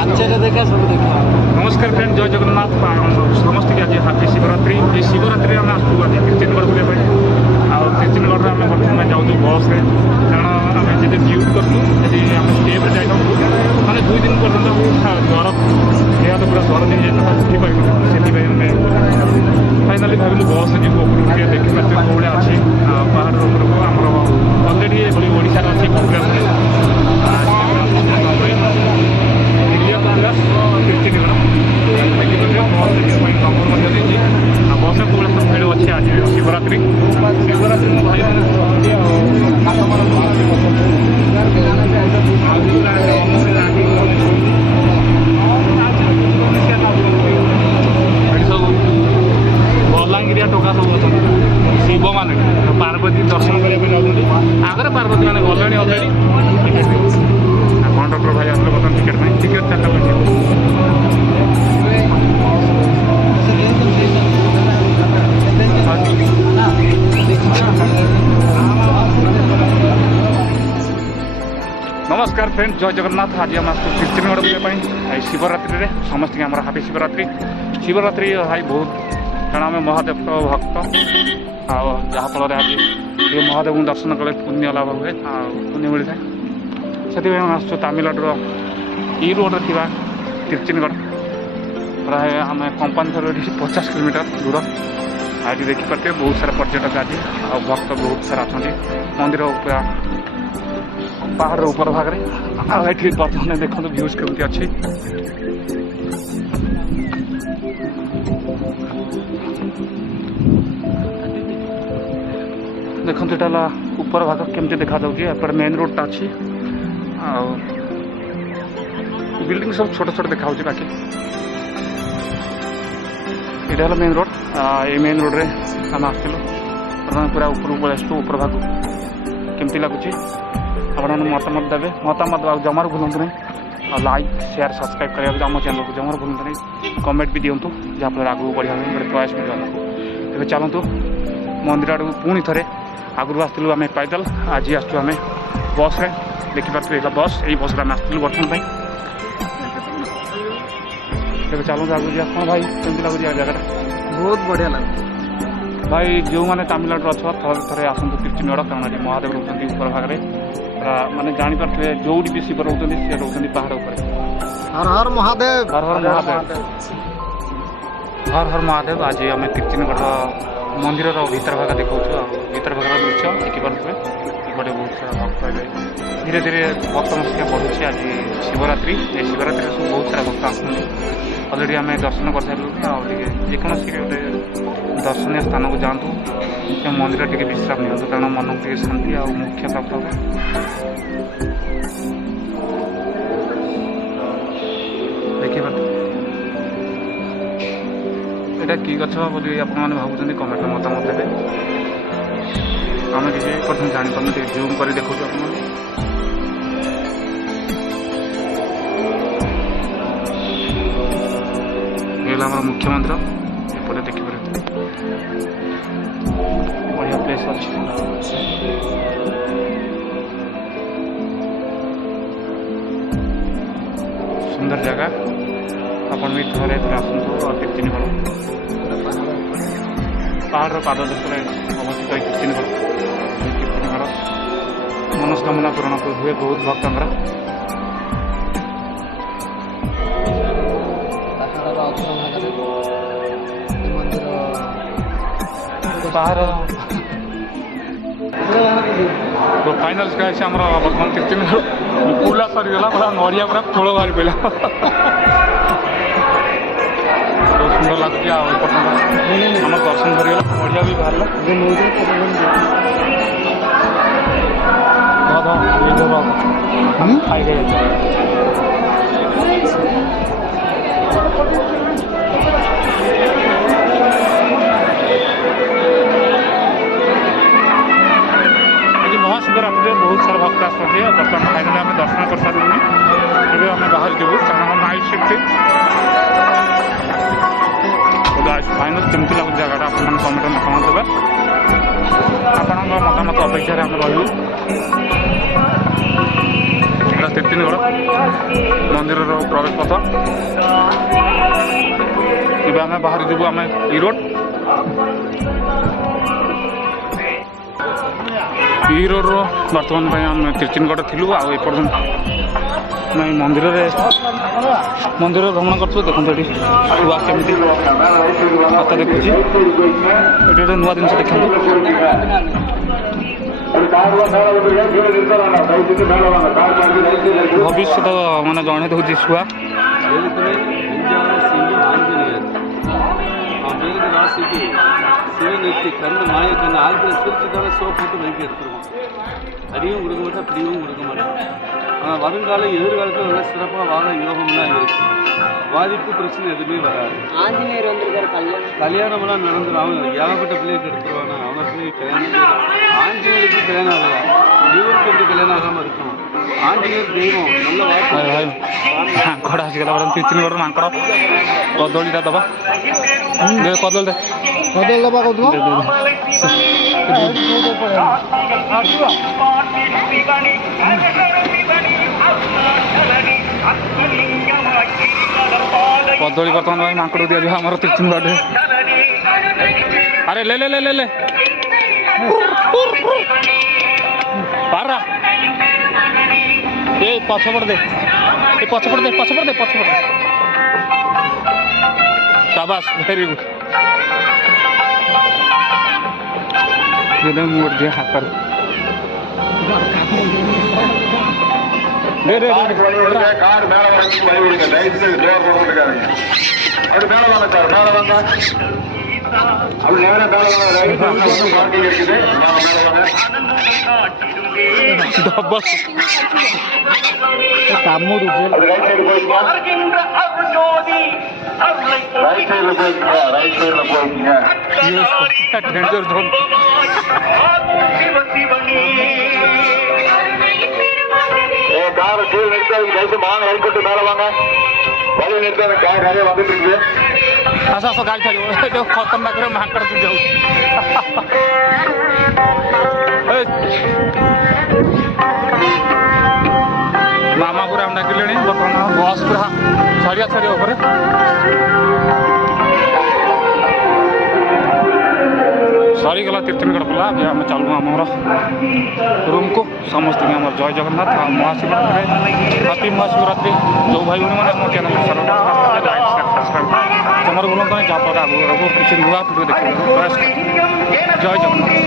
नमस्कार फ्रेंड जय जगन्नाथ समस्त की आज हापी शिवरात्रि ये शिवरात्रि आम आसू आज कीर्तनगढ़ बुलाया कीर्तनगढ़ आम बर्तमान जाऊँ बस रे कारण आम जी ड्यूट करूँ जी आम स्टे जाए मैंने 2 दिन पर्यटन ज्वर देह तो पूरा ज्वर नहीं जाता उठी पार से फाइनाली भाविलु बस जी उपरको देखी पार्थे कौन अच्छी पहाड़ उपरको आम अलरेडी ये ओडार अच्छी प्रोग्राम बस को भिड़ अच्छे आज शिवरात्रि शिवरात्रि भाई सब बलांगिरिया टोका सब अच्छा शिव मान पार्वती दर्शन करने आगे पार्वती मैंने गले अलरेडी कंडक्टर भाई आसले बर्तमान टिकेट नहीं टिकेट 4टा बजे नमस्कार फ्रेंड जय जगन्नाथ आज आम कीर्तनगढ़ बुलाया शिवरात्रि रे समस्त आम हापी शिवरात्रि शिवरात्रि भाई बहुत कारण आम महादेव भक्त आफल आज ये महादेव दर्शन कले पुण्य लाभ हुए पुण्य मिलता है से आसु तमिलनाडुर ई रोड्रे थी कीर्तनगढ़ प्राय आम कंपानी ठार 50 किलोमीटर दूर आज देखिपारे बहुत सारा पर्यटक आज भक्त बहुत सारा अच्छा मंदिर पहाड़ ऊपर भाग में बर्तमान देखो भ्यूज केमती अच्छी देखो यहाँ ऊपर भाग केमती देखा जाए मेन रोडटा अच्छी बिल्डिंग सब छोट छोट देखा बाकी यहाँ मेन रोड ये मेन रोड रे आम आसलु पूरा ऊपर पलि आसू ऊपर भाग केमती लगुच आप मतामत देवे मतामत जमार भूलु नहीं लाइक शेयर सब्सक्राइब करने आम चैनल को जमार भूलु नहीं कमेंट भी दिंतु जहाँफल आगे बढ़िया गोटे प्रयास मिले आमको तेज चलतु मंदिर आड़ पुणी थे आगु आसलु आम पैदल आज आसू आम बस रे देखिपारे बस यही बस आम आसलु बर्तमान तेज चलते आगे जा कौन भाई कमी लगुच जगह बहुत बढ़िया लगे भाई जो मैंने तमिलनाडु अच्छ थे आसतु कीर्तनगढ़ कारण महादेव रोचे ऊपर भाग में माने जानी पारे जो भी शिव रोचे सी रोचे पहाड़ उपर हर हर महादेव हर हर महादेव हर हर महादेव आज आम कीर्तनगढ़ मंदिर भीतर भाग देखा भीतर भाग दृश्य देखिपे एपटे बहुत सारा भक्त धीरे धीरे भक्त संख्या बढ़ुचे आज शिवरात्रि शिवरात्रि सब बहुत सारा भक्त आसुँच अलरेडी आम दर्शन कर सारूँ जेकोसी गोटे दर्शनीय स्थान को जातु मंदिर टे विश्राम नि कारण मन को शांति आ मुख्य प्राप्त हो देखिए यहाँ कि गछ बोली आप भावुं कमेंट मतामत देते आम किसी प्रथम जापार जूम कर देखो आप मुख्य मंदिर एपटे देखिए बढ़िया प्लेस अच्छी सुंदर जगह अपन भी थे आसतु कीर्तनगढ़ पहाड़ पाददेशे अवस्थित कीर्तनगढ़ कीर्तनगढ़ मनोस्कामना पूरण हुए बहुत भक्त बाहर तो फाइनाल से आम बर्तमान कीर्तनगढ़ पूरा सरीगला पूरा नड़िया पूरा खोल बाहरी पड़ा बहुत सुंदर लगुच आम दर्शन सरीगला नड़िया भी बाहर खाई गए महाशिवरात्रि बहुत सारा भक्त आसते बर्तमान फाइनाल आम दर्शन कर सारूँ आम बाहर जीवु कारण नाइट शिफ्ट फाइनाल केमती लगुच जगह आप कमेंट मतामत देवे ଆପଣଙ୍କ ମତାମତ ଅପେକ୍ଷାରେ ଆମେ ରହିବୁ। ଏଇଟା ତିର୍ତ୍ତିନଗଡ଼ ମନ୍ଦିରର ପ୍ରବେଶ ପଥ। ଏବେ ଆମେ ବାହାରି ଯିବୁ ଆମେ ଇରୋଡ଼। ଇରୋଡ଼ରୁ ବର୍ତ୍ତମାନ ପାଇଁ ଆମେ ତିର୍ତ୍ତିନଗଡ଼ ଥିଲୁ। ଆଉ ଏପର୍ଯ୍ୟନ୍ତ ଆମେ ମନ୍ଦିର ଭ୍ରମଣ କରୁଛୁ। ଦେଖନ୍ତୁ ଏଠି ଛୁଆ କେମିତି ହାତ ଦେଖୁଛି। ଏଠି ଗୋଟେ ନୂଆ ଜିନିଷ ଦେଖନ୍ତୁ। ଭବିଷ୍ୟତ ମାନେ ଜଣେ ଦେଉଛି ଛୁଆ। சிவநெத்தி கண்ணு மாய கண்ணு ஆழ்கிற சிரிச்சுதால சோப்பு வைக்க எடுத்துருவோம். அடியும் கொடுக்க மாட்டேன், பிடிவும் கொடுக்க மாட்டேன். ஆனால் வருங்காலம் எதிர்காலத்தில் நல்ல சிறப்பாக வாழ யோகம்லாம் இருக்கு. பாதிப்பு பிரச்சனை எதுவுமே வராது. ஆஞ்சநேயர் வந்திருக்காரு கல்யாணம்லாம் நடந்துடும். அவங்க ஏகப்பட்ட பிள்ளைக்கு எடுத்துருவாங்க. அவங்க பிள்ளைக்கு கல்யாணம் ஆஞ்சநேயருக்கு கல்யாணம் ஆகல, இவருக்கு எப்படி கல்யாணம் ஆகாமல் இருக்கணும்? ஆஞ்சநேயர் தெய்வம் நல்ல வாய்ப்பு. ମାଙ୍କଡ଼ ଆସିଗଲା ବର୍ତ୍ତମାନ ତିର୍ତ୍ତିନଗଡ଼ର ମାଙ୍କଡ଼। କଦଳୀଟା ଦେବା, କଦଳୀ ଦେ ବଦଳ ଦବା କହୁଥିଲ କଦଳୀ ବର୍ତ୍ତମାନ ପାଇଁ ମାଙ୍କଡ଼ ଦିଆଯିବ ଆମର ତିର୍ତ୍ତିନଗଡ଼ରେ। ଆରେ ଲେ ଲେ ଲେ ଲେ ଲେ ପାରା ଏ ପଛପଟ ଦେ, ଏ ପଛପଟ ଦେ, ପଛପଟ ଦେ, ପଛପଟ ସାବାସ, ଭେରି ଗୁଡ୍। ମୁଁ ଗୋଟେ ଦିଏ ହାତରେ கார் மேல வந்து பயப்படுங்க. தயவுசெய்து டோர் போட இருக்காங்க. அது மேல வாங்க சார், மேல வாங்க. அது நேரம் மேல வாங்க. ரைட் பார்க்கிங் இருக்குது. மேல வாங்க. କାମୁଡୁଛି அது ரைட் சைடு போயிங்க. ரைட் சைடுல போயிங்க. ரைட் சைடுல போயிங்க. Danger zone. காரை கீழே நிறுத்தாதுக்கு தயவுசெய்து வாங்க. ரைட் கொண்டு மேல வாங்க. வழி நிறுத்தாத கார் நிறைய வந்துட்டு இருக்குது. ଆସ ଆସ ଗାଡ଼ି ଛାଡ଼ିବ। ଯୋଉ ଖତରନାକରେ ମାଙ୍କଡ଼ ତୁ ଯାଉ। ମାମା ପୁରା ଆମେ ଡାକିଲେଣି। ବର୍ତ୍ତମାନ ବସ୍ ପୁରା ଛାଡ଼ିଆ ଛାଡ଼ିବା ଉପରେ। ସରିଗଲା ତିର୍ତ୍ତିନଗଡ଼ ବୁଲା। ଏବେ ଆମେ ଚାଲୁ ଆମର ରୁମ୍କୁ। ସମସ୍ତଙ୍କୁ ଆମର ଜୟ ଜଗନ୍ନାଥ ଆଉ ମହାଶିବରାତ୍ରି, ହାପି ମହାଶିବରାତ୍ରି। ଯେଉଁ ଭାଇ ଭଉଣୀମାନେ ଆମ ଚ୍ୟାନେଲ୍ ଲାଇକ୍ ସେୟାର ସବସ୍କ୍ରାଇବ୍ ତମର ବୁଲନ୍ତୁ ନାହିଁ। ଯାହାଫଳରେ ଆଗକୁ କିଛି ନୂଆ ଭିଡ଼ିଓ ଦେଖିବାକୁ ପ୍ରୟାସ। ଜୟ ଜଗନ୍ନାଥ।